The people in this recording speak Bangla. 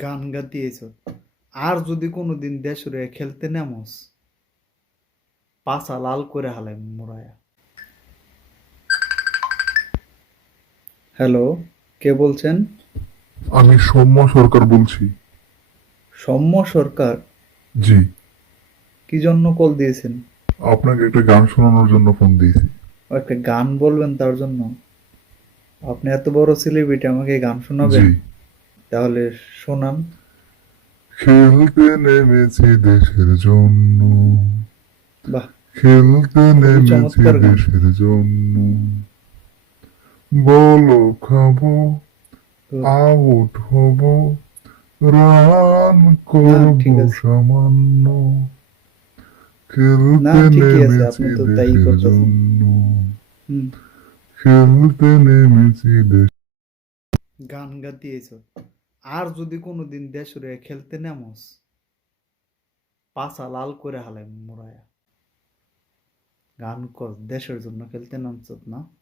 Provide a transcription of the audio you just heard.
গান গাইতেছ, আর যদি কোনোদিন দেশরে খেলতে নামস, পাছা লাল করে হালাই মোরায়া। হ্যালো, কে বলছেন? আমি সৌম্য সরকার বলছি। সৌম্য সরকার? জি। কি জন্য কল দিয়েছেন? আপনাকে একটা গান শোনানোর জন্য ফোন দিয়েছি। ও, একটা গান বলবেন তার জন্য? আপনি এত বড় সেলিব্রিটি, আমাকে গান জি। শোনাবেন? তাহলে শোনান। খেলতে নেমেছি দেশের জন্য, বাহ, খেলতে খুবই নেমেছি চমৎকার গান। দেশের জন্য, বলো খাবো, তো আউট হব, রান না, করবো ঠিক আছে। সামান্য, না, খেলতে ঠিকই আছে, নেমেছি আপনি তো তাই দেশের করতেছেন। জন্য, হুম। খেলতে নেমেছি দেশ। গান গাইতেছ, আর যদি কোনোদিন দেশরে খেলতে নামস, পাছা লাল করে হালাই মোরায়া। গান কর, দেশের জন্য খেলতে নামছ না?